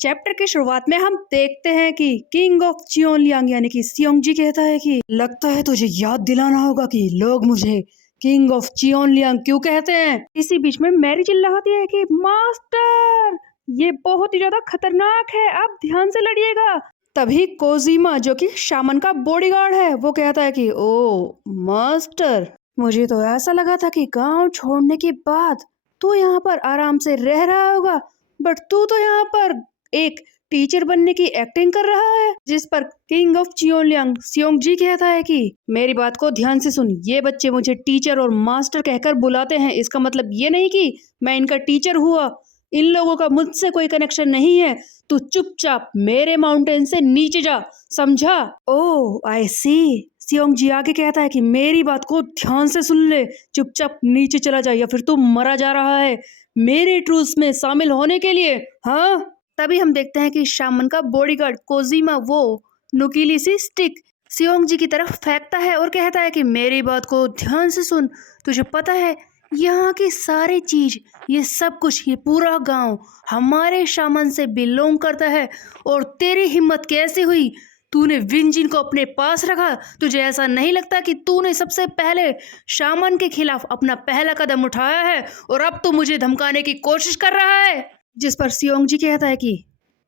Chapter की शुरुआत में हम देखते हैं कि किंग ऑफ चियोनलियांग यानी कि सियोंगजी कहता है कि लगता है तुझे याद दिलाना होगा कि लोग मुझे किंग ऑफ चियोनलियांग क्यों कहते हैं। इसी बीच में मैरी चिल्लाती है कि मास्टर ये बहुत ही ज्यादा खतरनाक है, आप ध्यान से लड़िएगा। तभी कोजीमा जो कि शामन का बॉडीगार्ड है वो कहता है कि ओ मास्टर, मुझे तो ऐसा लगा था कि गांव छोड़ने के बाद तू यहाँ पर आराम से रह रहा होगा, बट तू तो यहाँ पर एक टीचर बनने की एक्टिंग कर रहा है। जिस पर किंग ऑफ चियोनलियांग सियोंगजी कहता है कि मेरी बात को ध्यान से सुन, ये बच्चे मुझे टीचर और मास्टर कहकर बुलाते हैं, इसका मतलब ये नहीं कि मैं इनका टीचर हुआ। इन लोगों का मुझसे कोई कनेक्शन नहीं है। तू चुपचाप मेरे माउंटेन से नीचे जा, समझा? ओह आई सी। सियोंगजी आगे कहता है कि मेरी बात को ध्यान से सुन ले, चुपचाप नीचे चला जा या फिर तू मरा जा रहा है मेरे ट्रूस में शामिल होने के लिए। हाँ, तभी हम देखते हैं कि शामन का बॉडीगार्ड कोजीमा वो नुकीली सी स्टिक सियोंगजी की तरफ फेंकता है और कहता है कि मेरी बात को ध्यान से सुन, तुझे पता है यहाँ की सारी चीज, ये सब कुछ, ये पूरा गांव हमारे शामन से बिलोंग करता है। और तेरी हिम्मत कैसे हुई, तूने विंजिन को अपने पास रखा? तुझे ऐसा नहीं लगता कि तूने सबसे पहले शामन के खिलाफ अपना पहला कदम उठाया है और अब तो मुझे धमकाने की कोशिश कर रहा है? जिस पर सियोंगजी कहता है कि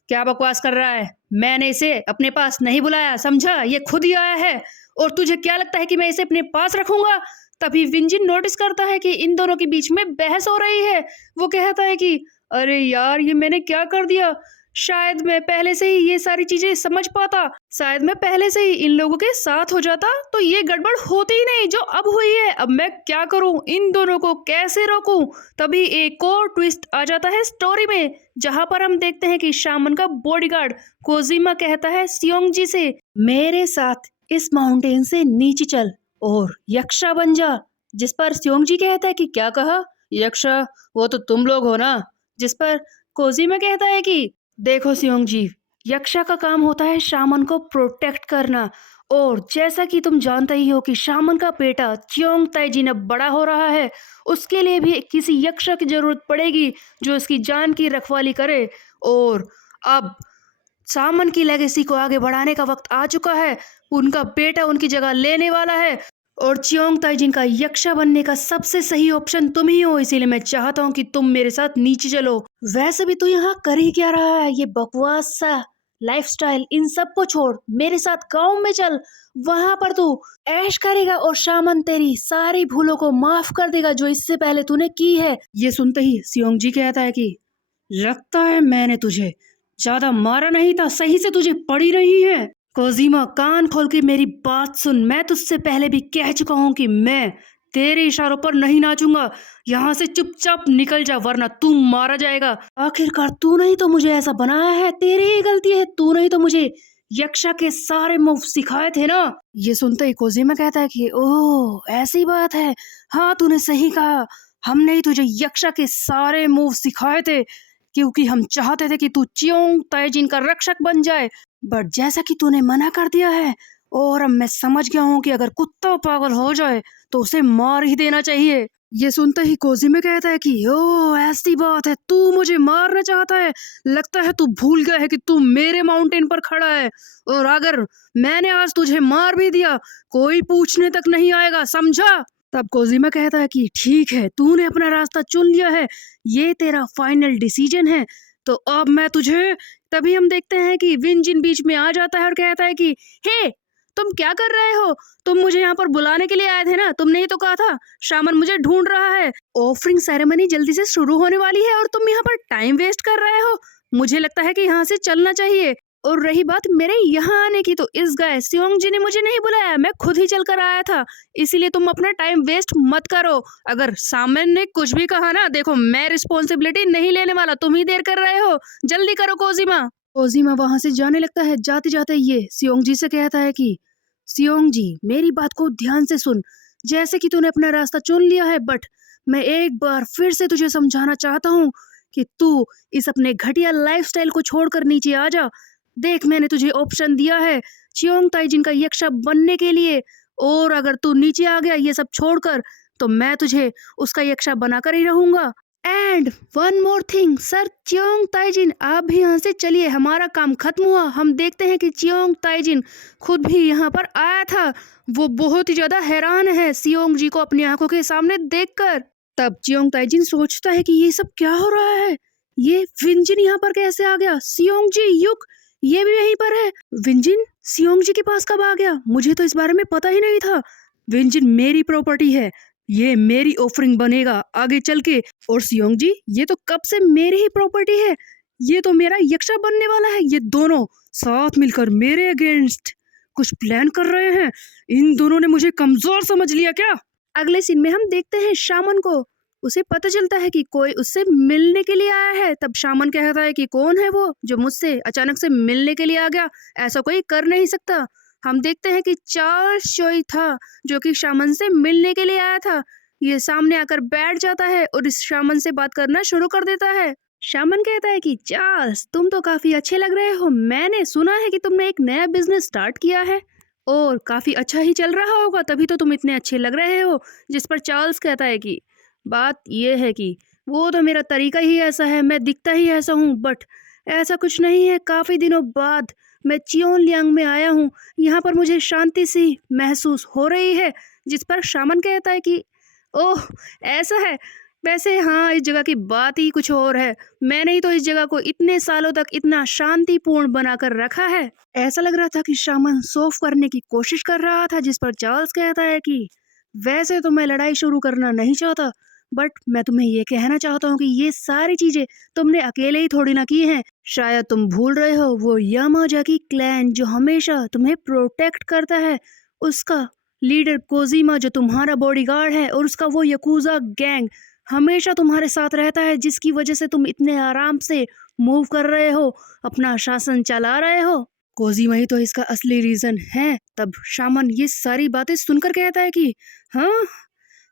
क्या बकवास कर रहा है, मैंने इसे अपने पास नहीं बुलाया, समझा? ये खुद ही आया है और तुझे क्या लगता है कि मैं इसे अपने पास रखूंगा? तभी विंजिन नोटिस करता है कि इन दोनों के बीच में बहस हो रही है। वो कहता है कि अरे यार, ये मैंने क्या कर दिया, शायद मैं पहले से ही ये सारी चीजें समझ पाता, शायद मैं पहले से ही इन लोगों के साथ हो जाता तो ये गड़बड़ होती ही नहीं जो अब हुई है। अब मैं क्या करूं, इन दोनों को कैसे रोकूं? तभी एक और ट्विस्ट आ जाता है स्टोरी में, जहां पर हम देखते हैं कि शामन का बॉडीगार्ड कोजीमा कहता है सियोंगजी से मेरे साथ इस माउंटेन से नीचे चल और यक्षा बन जा। जिस पर सियोंगजी कहता है कि क्या कहा? यक्षा? वो तो तुम लोग हो ना? जिस पर कोजीमा कहता है कि देखो सियोंगजी, यक्षा का काम होता है शामन को प्रोटेक्ट करना, और जैसा कि तुम जानते ही हो कि शामन का बेटा चियोंग ताइजिन अब बड़ा हो रहा है, उसके लिए भी किसी यक्षा की जरूरत पड़ेगी जो इसकी जान की रखवाली करे। और अब सामन की लेगेसी को आगे बढ़ाने का वक्त आ चुका है, उनका बेटा उनकी जगह लेने वाला है और चियोंग ताइजिन का यक्षा बनने का सबसे सही ऑप्शन तुम ही हो, इसीलिए मैं चाहता हूँ कि तुम मेरे साथ नीचे चलो। वैसे भी तू यहाँ कर ही क्या रहा है, ये बकवास सा लाइफस्टाइल, इन सब को छोड़ मेरे साथ गांव में चल, वहां पर तू ऐश करेगा और शामन तेरी सारी भूलों को माफ कर देगा जो इससे पहले तूने की है। ये सुनते ही सियोंगजी कहता है कि लगता है मैंने तुझे ज्यादा मारा नहीं था, सही से तुझे पड़ी नहीं है। कोजीमा, कान खोल के मेरी बात सुन, मैं तुझसे पहले भी कह चुका हूँ कि मैं तेरे इशारों पर नहीं नाचूंगा। यहाँ से चुपचाप निकल जा वरना तू मारा जाएगा। आखिरकार तूने ही तो मुझे ऐसा बनाया है, तेरी ही गलती है, तूने ही तो मुझे यक्षा के सारे मूव सिखाए थे ना। ये सुनते ही कोजीमा कहता है कि ओह ऐसी बात है, हाँ तूने सही कहा, हमने ही तुझे यक्षा के सारे मूव सिखाए थे क्योंकि हम चाहते थे कि तू चियोंग ताइजिन का रक्षक बन जाए, बट जैसा कि तूने मना कर दिया है और अब मैं समझ गया हूँ कि अगर कुत्ता पागल हो जाए तो उसे मार ही देना चाहिए। ये सुनते ही कोजीमा कहता है कि ओ ऐसी बात है, तू मुझे मारना चाहता है, लगता है तू भूल गया है कि तू मेरे माउंटेन पर खड़ा है और अगर मैंने आज तुझे मार भी दिया कोई पूछने तक नहीं आएगा, समझा? तब कोजीमा कहता है कि ठीक है, तूने अपना रास्ता चुन लिया है, ये तेरा फाइनल डिसीजन है, तो अब मैं तुझे। तभी हम देखते हैं कि विंजिन बीच में आ जाता है और कहता है कि हे तुम क्या कर रहे हो, तुम मुझे यहाँ पर बुलाने के लिए आए थे ना, तुमने ही तो कहा था शामन मुझे ढूंढ रहा है, ऑफरिंग सेरेमनी जल्दी से शुरू होने वाली है और तुम यहाँ पर टाइम वेस्ट कर रहे हो, मुझे लगता है कि यहाँ से चलना चाहिए। और रही बात मेरे यहाँ आने की, तो इस गाय सियोंगजी ने मुझे नहीं बुलाया, मैं खुद ही चल कर आया था, इसीलिए तुम अपना टाइम वेस्ट मत करो। अगर सामन ने कुछ भी कहा ना, देखो मैं रिस्पॉन्सिबिलिटी नहीं लेने वाला, तुम ही देर कर रहे हो, जल्दी करो कोजीमा। कोजीमा वहां से जाने लगता है, जाते जाते ये सियोंगजी से कहता है कि सियोंगजी मेरी बात को ध्यान से सुन, जैसे कि तूने अपना रास्ता चुन लिया है, बट मैं एक बार फिर से तुझे समझाना चाहता हूँ कि तू इस अपने घटिया लाइफस्टाइल को छोड़कर नीचे आ जा। देख मैंने तुझे ऑप्शन दिया है चियोंग ताइजिन का यक्षा बनने के लिए, और अगर तू नीचे आ गया ये सब छोड़कर तो मैं तुझे उसका यक्षा बनाकर ही रहूंगा। And one more thing sir Chiyong Taijin, आप भी यहाँ से चलिए, हमारा काम खत्म हुआ। हम देखते हैं कि चियोंग ताइजिन खुद भी यहाँ पर आया था। वो बहुत ही ज्यादा हैरान है सियोंग जी को अपनी आंखों के सामने देखकर। तब चियोंग ताइजिन सोचता है कि ये सब क्या हो रहा है, ये विंजिन यहाँ पर कैसे आ गया। सियोंग जी युक ये भी यहीं पर है। विंजिन सियोंग जी के पास कब आ गया, मुझे तो इस बारे में पता ही नहीं था। विंजिन मेरी प्रॉपर्टी है, ये मेरी ऑफरिंग बनेगा आगे चल के। और सियोंग जी ये तो कब से मेरी ही प्रॉपर्टी है, ये तो मेरा यक्षा बनने वाला है। ये दोनों साथ मिलकर मेरे अगेंस्ट कुछ प्लान कर रहे हैं। इन दोनों ने मुझे कमजोर समझ लिया क्या। अगले सीन में हम देखते हैं शामन को। उसे पता चलता है कि कोई उससे मिलने के लिए आया है। तब शामन कहता है कि कौन है वो जो मुझसे अचानक से मिलने के लिए आ गया, ऐसा कोई कर नहीं सकता। हम देखते हैं कि चार्ल्स चोई था जो कि शामन से मिलने के लिए आया था। ये सामने आकर बैठ जाता है और इस शामन से बात करना शुरू कर देता है। शामन कहता है कि चार्ल्स तुम तो काफी अच्छे लग रहे हो, मैंने सुना है कि तुमने एक नया बिजनेस स्टार्ट किया है और काफी अच्छा ही चल रहा होगा, तभी तो तुम इतने अच्छे लग रहे हो। जिस पर चार्ल्स कहता है कि बात यह है कि वो तो मेरा तरीका ही ऐसा है, मैं दिखता ही ऐसा हूँ, बट ऐसा कुछ नहीं है। काफी दिनों बाद मैं चियोनलियांग में आया हूँ, यहाँ पर मुझे शांति सी महसूस हो रही है। जिस पर शामन कहता है कि ओह ऐसा है, वैसे हाँ इस जगह की बात ही कुछ और है। मैंने ही तो इस जगह को इतने सालों तक इतना शांतिपूर्ण बनाकर रखा है। ऐसा लग रहा था कि शामन सॉल्व करने की कोशिश कर रहा था। जिस पर चार्ल्स कहता है कि वैसे तो मैं लड़ाई शुरू करना नहीं चाहता, बट मैं तुम्हें ये कहना चाहता हूँ कि ये सारी चीजें तुमने अकेले ही थोड़ी ना की हैं। शायद तुम भूल रहे हो वो यामाजाकी क्लैन जो हमेशा तुम्हें प्रोटेक्ट करता है, उसका लीडर कोजीमा जो तुम्हारा बॉडीगार्ड है, और उसका वो यकूजा गैंग हमेशा तुम्हारे साथ रहता है, जिसकी वजह से तुम इतने आराम से मूव कर रहे हो, अपना शासन चला रहे हो। कोजीमा ही तो इसका असली रीजन है। तब शामन ये सारी बातें सुनकर कहता है कि हाँ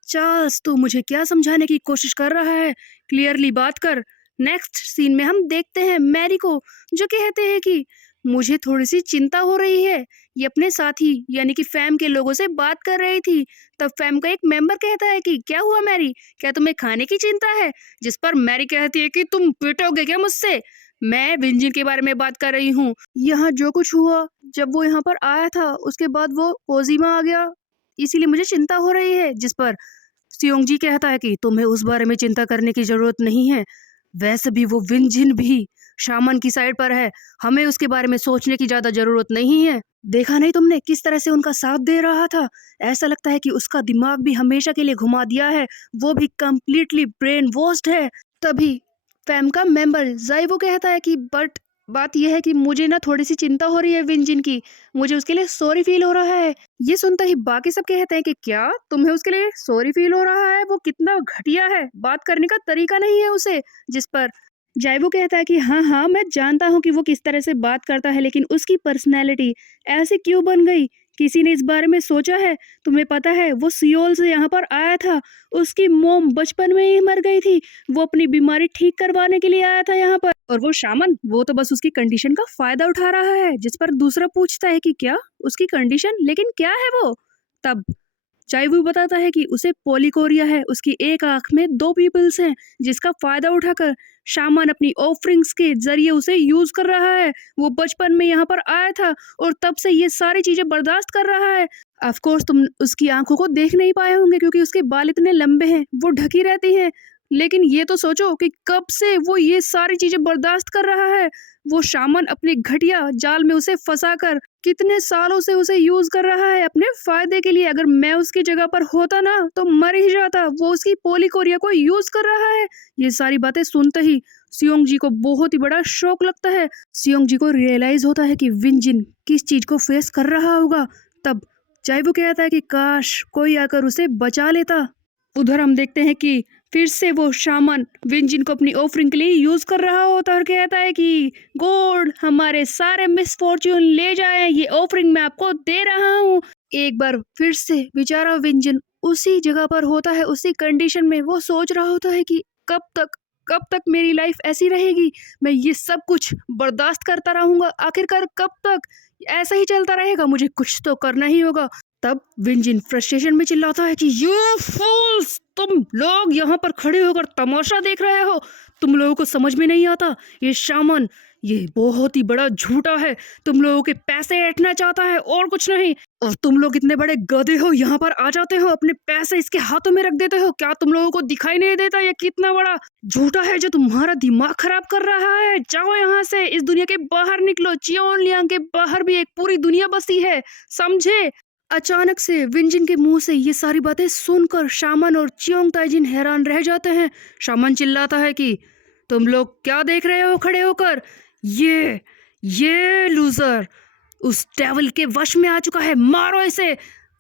चार्ल्स तू मुझे क्या समझाने की कोशिश कर रहा है, क्लियरली बात कर। नेक्स्ट सीन में हम देखते हैं मैरी को जो कहते हैं कि मुझे थोड़ी सी चिंता हो रही है। ये अपने साथी यानी कि फैम के लोगों से बात कर रही थी। तब फैम का एक मेंबर कहता है कि क्या हुआ मैरी, क्या तुम्हें खाने की चिंता है। जिस पर मैरी कहती है कि तुम पिटोगे क्या मुझसे, मैं विंजिन के बारे में बात कर रही हूँ। यहाँ जो कुछ हुआ जब वो यहाँ पर आया था उसके बाद वो कोजीमा आ गया, इसीलिए मुझे चिंता हो रही है। जिस पर सियोंग जी कहता है कि तुम्हें उस बारे में चिंता करने की जरूरत नहीं है, वैसे भी वो विंजिन भी शामन की साइड पर है, हमें उसके बारे में सोचने की ज्यादा जरूरत नहीं है। देखा नहीं तुमने किस तरह से उनका साथ दे रहा था, ऐसा लगता है कि उसका दिमाग भी हमेशा के लिए घुमा दिया है, वो भी कंप्लीटली ब्रेन वॉश्ड है। तभी फैम का मेंबर जाइवो कहता है कि बट बात यह है कि मुझे ना थोड़ी सी चिंता हो रही है विंजिन की, मुझे उसके लिए सॉरी फील हो रहा है। ये सुनते ही बाकी सब कहते हैं कि क्या तुम्हें उसके लिए सॉरी फील हो रहा है, वो कितना घटिया है, बात करने का तरीका नहीं है उसे। जिस पर जाइवो कहता है कि हाँ हाँ मैं जानता हूँ कि वो किस तरह से बात करता है, लेकिन उसकी पर्सनैलिटी ऐसे क्यों बन गई, किसी ने इस बारे में सोचा है। तुम्हें पता है वो सियोल से यहाँ पर आया था, उसकी मोम बचपन में ही मर गई थी, वो अपनी बीमारी ठीक करवाने के लिए आया था यहाँ पर, और वो शामन वो तो बस उसकी कंडीशन का फायदा उठा रहा है। जिस पर दूसरा पूछता है कि क्या उसकी कंडीशन, लेकिन क्या है वो। तब चाइवू बताता है कि उसे पोलिकोरिया है, उसकी एक आंख में दो पीपल्स हैं, जिसका फायदा उठाकर शामन अपनी ऑफरिंग्स के जरिए उसे यूज कर रहा है। वो बचपन में यहाँ पर आया था और तब से ये सारी चीजें बर्दाश्त कर रहा है। ऑफ कोर्स तुम उसकी आंखों को देख नहीं पाए होंगे क्योंकि उसके बाल इतने लंबे हैं, वो ढकी रहती हैं, लेकिन ये तो सोचो कि कब से वो ये सारी चीजें बर्दाश्त कर रहा है। वो शामन अपने घटिया जाल में उसे फंसाकर कितने सालों से उसे यूज कर रहा है अपने फायदे के लिए। अगर मैं उसकी जगह पर होता ना तो मर ही जाता, वो उसकी पोलिकोरिया को यूज कर रहा है। ये सारी बातें सुनते ही सियोंग जी को बहुत ही बड़ा शौक लगता है। सियोंग जी को रियलाइज होता है कि विंजिन किस चीज को फेस कर रहा होगा। तब चाइवू कहता है कि काश कोई आकर उसे बचा लेता। उधर हम देखते हैं कि फिर से वो शामन विंजिन को अपनी ऑफरिंग के लिए यूज कर रहा होता है और कहता है कि गॉड हमारे सारे मिसफॉर्च्यून ले जाए, ये ऑफरिंग मैं आपको दे रहा हूँ। एक बार फिर से बेचारा विंजिन उसी जगह पर होता है, उसी कंडीशन में। वो सोच रहा होता है कि कब तक मेरी लाइफ ऐसी रहेगी, मैं ये सब कुछ बर्दाश्त करता रहूंगा, आखिरकार कब तक ऐसा ही चलता रहेगा, मुझे कुछ तो करना ही होगा। तब विंजिन फ्रस्ट्रेशन में चिल्लाता है कि यू फूल्स, तुम लोग यहाँ पर खड़े होकर तमाशा देख रहे हो, तुम लोगों को समझ में नहीं आता, ये शामन ये बहुत ही बड़ा झूठा है, तुम लोगों के पैसे ऐंठना चाहता है और कुछ नहीं। और तुम लोग इतने बड़े गधे हो, यहाँ पर आ जाते हो, अपने पैसे इसके हाथों में रख देते हो। क्या तुम लोगों को दिखाई नहीं देता ये कितना बड़ा झूठा है जो तुम्हारा दिमाग खराब कर रहा है? जाओ यहाँ से, इस दुनिया के बाहर निकलो। चियोनलियांग के बाहर भी एक पूरी दुनिया बसी है, समझे? अचानक से विंजिन के मुंह से ये सारी बातें सुनकर शामन और चियोंग ताइजिन हैरान रह जाते हैं। शामन चिल्लाता है कि तुम लोग क्या देख रहे हो खड़े होकर? ये लूजर उस डेविल के वश में आ चुका है, मारो इसे।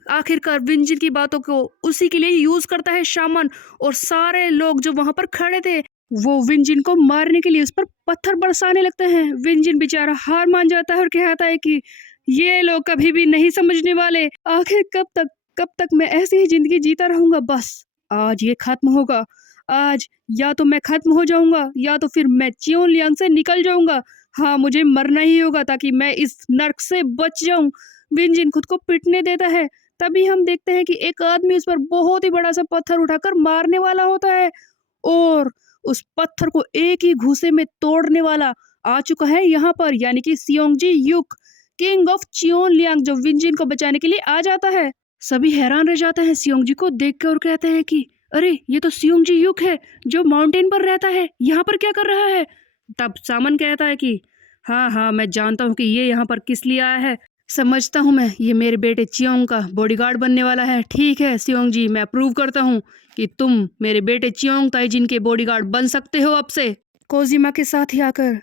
आखिरकार विंजिन की बातों को उसी के लिए यूज करता है शामन, और सारे लोग जो वहां पर खड़े थे वो विंजिन को मारने के लिए उस पर पत्थर बरसाने लगते हैं। विंजिन बेचारा हार मान जाता है और कहता है कि ये लोग कभी भी नहीं समझने वाले। आखिर कब तक मैं ऐसी ही जिंदगी जीता रहूंगा? बस आज ये खत्म होगा। आज या तो मैं खत्म हो जाऊंगा या तो फिर मैं चियोनलियांग से निकल जाऊंगा। हाँ, मुझे मरना ही होगा ताकि मैं इस नर्क से बच जाऊं। विंजिन खुद को पिटने देता है। तभी हम देखते हैं कि एक आदमी उस पर बहुत ही बड़ा सा पत्थर उठाकर मारने वाला होता है, और उस पत्थर को एक ही घूसे में तोड़ने वाला आ चुका है यहाँ पर, यानी कि सियोंगजी युक, किंग ऑफ चियोनलियांग, जो विंजिन को बचाने के लिए आ जाता है। सभी हैरान रह जाते हैं सियोंगजी को देखकर और कहते हैं कि अरे ये तो सियोंगजी युक है जो माउंटेन पर रहता है, यहाँ पर क्या कर रहा है? तब सामन कहता है कि हाँ, मैं जानता हूँ कि ये यहाँ पर किस लिए आया है। समझता हूँ मैं, ये मेरे बेटे चियोंग का बॉडीगार्ड बनने वाला है। ठीक है सियोंगजी, मैं अप्रूव करता हूँ कि तुम मेरे बेटे चियोंग ताइजिन के बॉडीगार्ड बन सकते हो अब से। कोजिमा के साथ ही आकर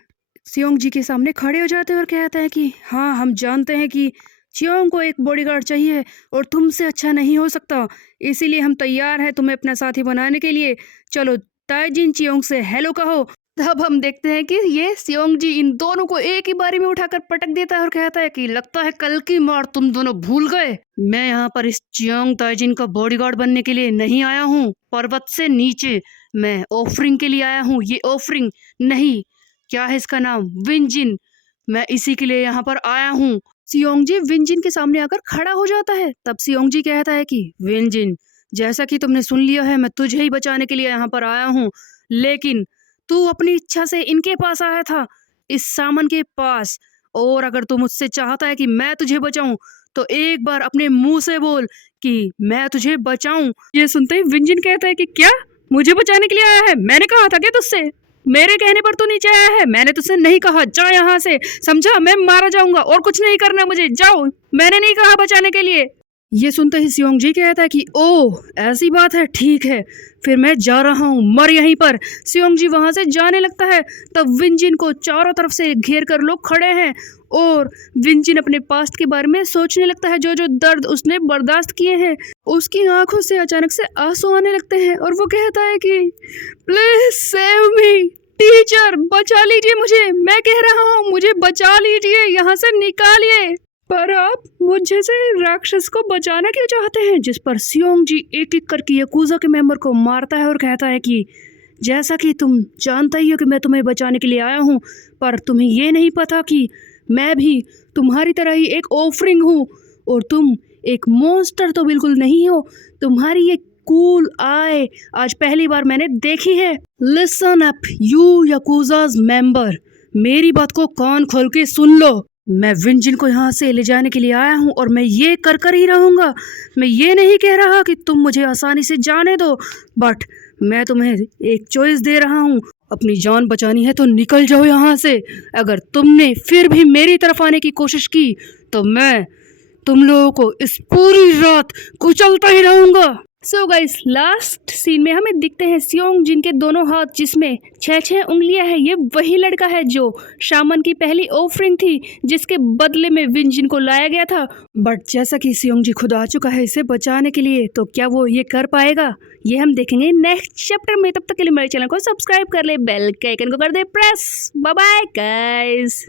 सियोंगजी के सामने खड़े हो जाते हैं और कहते हैं कि हाँ, हम जानते हैं कि चियोंग को एक बॉडीगार्ड चाहिए और तुमसे अच्छा नहीं हो सकता, इसीलिए हम तैयार हैं तुम्हें अपना साथी बनाने के लिए। चलो ताइजिन चियोंग से हेलो कहो। तब हम देखते हैं कि ये सियोंगजी इन दोनों को एक ही बारी में उठाकर पटक देता है और कहता है कि लगता है कल की मार तुम दोनों भूल गए। मैं यहाँ पर इस चियोंग ताइजिन का बॉडीगार्ड बनने के लिए नहीं आया हूँ, पर्वत से नीचे मैं ऑफरिंग के लिए आया हूँ। ये ऑफरिंग नहीं, क्या है इसका नाम, विंजिन, मैं इसी के लिए यहाँ पर आया हूँ। सियोंगजी विंजिन के सामने आकर खड़ा हो जाता है। तब सियोंगजी कहता है कि विंजिन, जैसा कि तुमने सुन लिया है, मैं तुझे ही बचाने के लिए यहाँ पर आया हूँ, लेकिन तू अपनी इच्छा से इनके पास आया था, इस सामन के पास, और अगर तू मुझसे चाहता है कि मैं तुझे बचाऊं तो एक बार अपने मुंह से बोल कि मैं तुझे बचाऊं। ये सुनते ही विंजिन कहता है कि क्या मुझे बचाने के लिए आया है? मैंने कहा था क्या तुझसे? मेरे कहने पर तो नीचे आया है, मैंने तुझसे नहीं कहा जा यहाँ से, समझा? मैं मारा जाऊंगा और कुछ नहीं करना मुझे, जाओ, मैंने नहीं कहा बचाने के लिए। ये सुनते ही सियोंगजी कहता है कि ओह ऐसी बात है, ठीक है, फिर मैं जा रहा हूँ, मर यहीं पर। सियोंगजी वहां से जाने लगता है। तब विंजिन को चारों तरफ से घेर कर लोग खड़े हैं, और विंजिन अपने पास्ट के बारे में सोचने लगता है, जो जो दर्द उसने बर्दाश्त किए हैं। उसकी आंखों से अचानक से आंसू आने लगते हैं और वो कहता है कि प्लीज सेव मी, टीचर बचा लीजिए मुझे, मैं कह रहा हूँ मुझे बचा लीजिए, यहाँ से निकालिए। पर आप मुझे से राक्षस को बचाना क्यों चाहते हैं? जिस पर सियोंगजी एक एक करके याकुजा के मेंबर को मारता है और कहता है कि जैसा कि तुम जानता ही हो कि मैं तुम्हें बचाने के लिए आया हूँ, पर तुम्हें ये नहीं पता कि मैं भी तुम्हारी तरह ही एक ऑफरिंग हूँ, और तुम एक मॉन्स्टर तो बिल्कुल नहीं हो। तुम्हारी ये कूल आई आज पहली बार मैंने देखी है। लिसन अप यू याकुजाज मेंबर, मेरी बात को कान खोल के सुन लो। मैं विंजिन को यहाँ से ले जाने के लिए आया हूँ और मैं ये कर ही रहूँगा। मैं ये नहीं कह रहा कि तुम मुझे आसानी से जाने दो, बट मैं तुम्हें एक चॉइस दे रहा हूँ, अपनी जान बचानी है तो निकल जाओ यहाँ से। अगर तुमने फिर भी मेरी तरफ आने की कोशिश की तो मैं तुम लोगों को इस पूरी रात कुचलता ही रहूँगा। सो गाइस, लास्ट सीन में हमें दिखते हैं सियोंग जिनके दोनों हाथ जिसमें 6-6 उंगलियां हैं। ये वही लड़का है जो शामन की पहली ऑफरिंग थी, जिसके बदले में विंजिन को लाया गया था। बट जैसा कि सियोंग जी खुद आ चुका है इसे बचाने के लिए, तो क्या वो ये कर पाएगा, ये हम देखेंगे नेक्स्ट चैप्टर में। तब तक के लिए मेरे चैनल को सब्सक्राइब कर ले, बेल के आइकन को कर दे प्रेस। Bye bye guys.